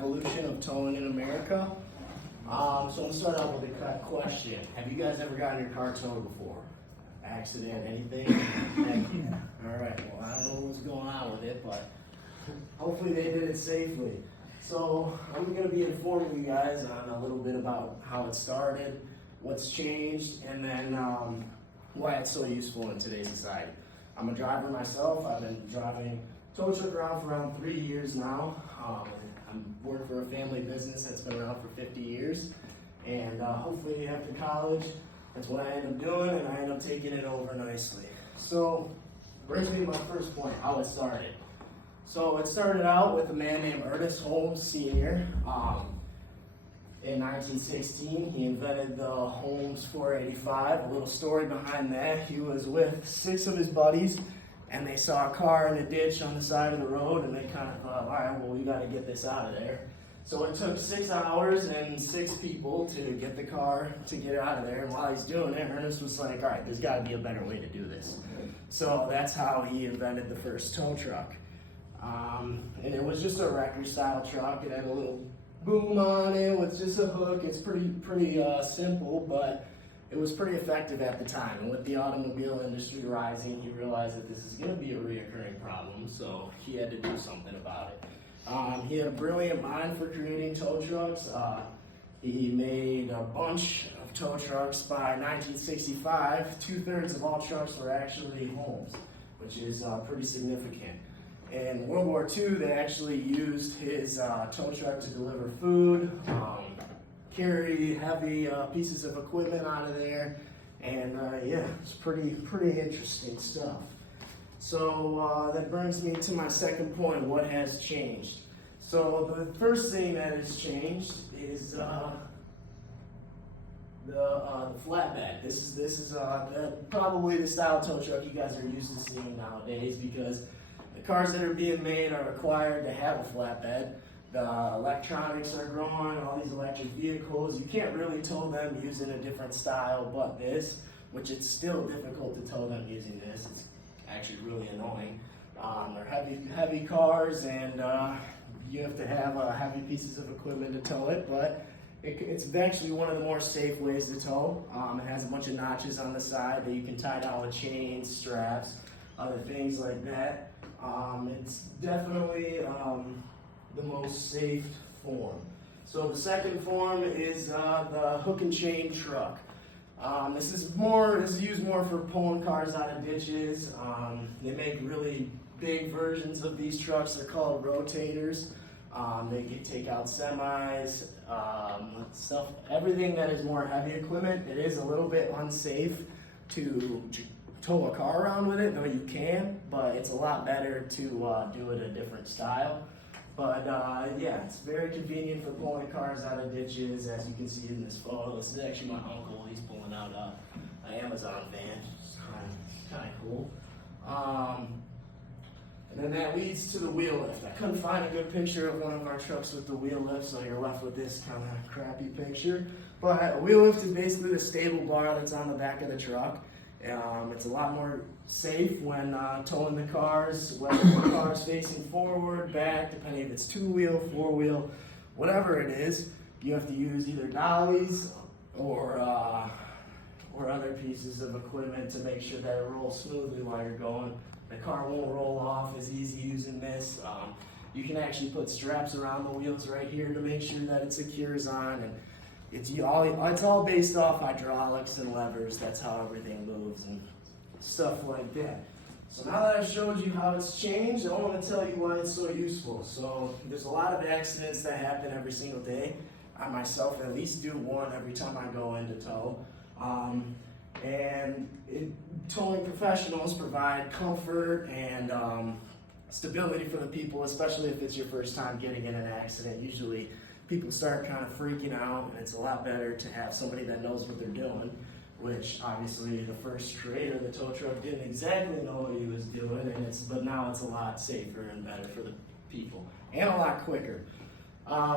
evolution of towing in America. So I'm gonna start out with a question. Have you guys ever gotten your car towed before? Accident, anything? Thank you. All right, well, I don't know what's going on with it, but hopefully they did it safely. So I'm gonna be informing you guys on a little bit about how it started, what's changed, and then why it's so useful in today's society. I'm a driver myself. I've been driving tow truck around for around 3 years now. I work for a family business that's been around for 50 years. And hopefully after college, that's what I end up doing, and I end up taking it over nicely. So, brings me to my first point, how it started. So it started out with a man named Ernest Holmes Sr. In 1916, he invented the Holmes 485. A little story behind that, he was with 6 of his buddies, and they saw a car in a ditch on the side of the road, and they kind of thought, all right, well, we got to get this out of there. So it took 6 hours and 6 people to get the car, to get it out of there. And while he's doing it, Ernest was like, all right, there's got to be a better way to do this. So that's how he invented the first tow truck. And it was just a wrecker-style truck. It had a little boom on it with just a hook. It's pretty simple, but it was pretty effective at the time. And with the automobile industry rising, he realized that this is going to be a reoccurring problem, so he had to do something about it. He had a brilliant mind for creating tow trucks. He made a bunch of tow trucks. By 1965, 2/3 of all trucks were actually Holmes, which is pretty significant. In World War II, they actually used his tow truck to deliver food, carry heavy pieces of equipment out of there, and yeah, it's pretty interesting stuff. So that brings me to my second point, what has changed. So the first thing that has changed is the flatbed. This is probably the style of tow truck you guys are used to seeing nowadays, because the cars that are being made are required to have a flatbed. The electronics are growing, all these electric vehicles. You can't really tow them using a different style but this, which it's still difficult to tow them using this. It's actually really annoying. They're heavy cars, and you have to have heavy pieces of equipment to tow it, but it's actually one of the more safe ways to tow. It has a bunch of notches on the side that you can tie down with chains, straps, other things like that. It's definitely the most safe form. So the second form is the hook and chain truck. This is used more for pulling cars out of ditches. They make really big versions of these trucks. They're called rotators. They can take out semis, stuff, everything that is more heavy equipment. It is a little bit unsafe to tow a car around with it, though you can, but it's a lot better to do it a different style. But yeah, it's very convenient for pulling cars out of ditches, as you can see in this photo. This is actually my uncle. He's pulling out an Amazon van. It's kind of cool. And then that leads to the wheel lift. I couldn't find a good picture of one of our trucks with the wheel lift, so you're left with this kind of crappy picture. But a wheel lift is basically the stable bar that's on the back of the truck. It's a lot more safe when towing the cars, whether the car is facing forward, back, depending if it's 2-wheel, 4-wheel, whatever it is. You have to use either dollies or other pieces of equipment to make sure that it rolls smoothly while you're going. The car won't roll off as easy using this. You can actually put straps around the wheels right here to make sure that it secures on, and it's all based off hydraulics and levers. That's how everything moves and stuff like that. So now that I've showed you how it's changed, I want to tell you why it's so useful. So there's a lot of accidents that happen every single day. I myself at least do one every time I go into tow. Towing professionals provide comfort and stability for the people, especially if it's your first time getting in an accident. Usually people start kind of freaking out, and it's a lot better to have somebody that knows what they're doing, which obviously the first creator of the tow truck didn't exactly know what he was doing, but now it's a lot safer and better for the people, and a lot quicker.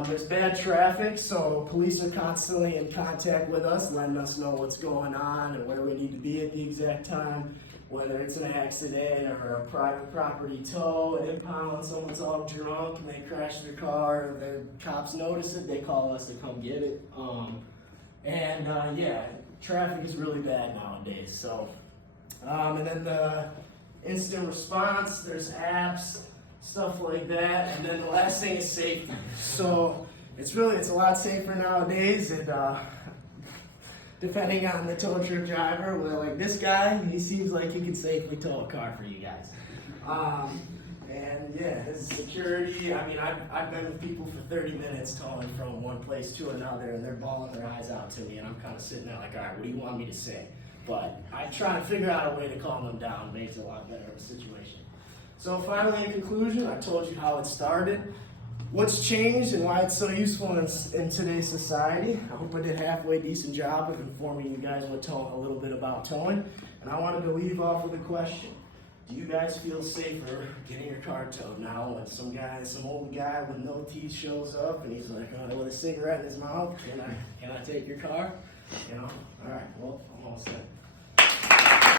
There's bad traffic, so police are constantly in contact with us, letting us know what's going on and where we need to be at the exact time. whether it's an accident or a private property tow, an impound, someone's all drunk and they crash their car, the cops notice it, they call us to come get it. Yeah, traffic is really bad nowadays. So, and then the instant response, there's apps, stuff like that. And then the last thing is safety. So it's a lot safer nowadays. And depending on the tow truck driver, well, like this guy, he seems like he can safely tow a car for you guys. And yeah, his security, I mean, I've been with people for 30 minutes towing from one place to another, and they're bawling their eyes out to me, and I'm kind of sitting there like, all right, what do you want me to say? But I try to figure out a way to calm them down, makes it a lot better of a situation. So finally, in conclusion, I told you how it started, what's changed, and why it's so useful in today's society. I hope I did a halfway decent job of informing you guys a little bit about towing. And I wanted to leave off with a question. Do you guys feel safer getting your car towed now when some old guy with no teeth shows up and he's like, with a cigarette in his mouth, can I take your car? You know? All right, well,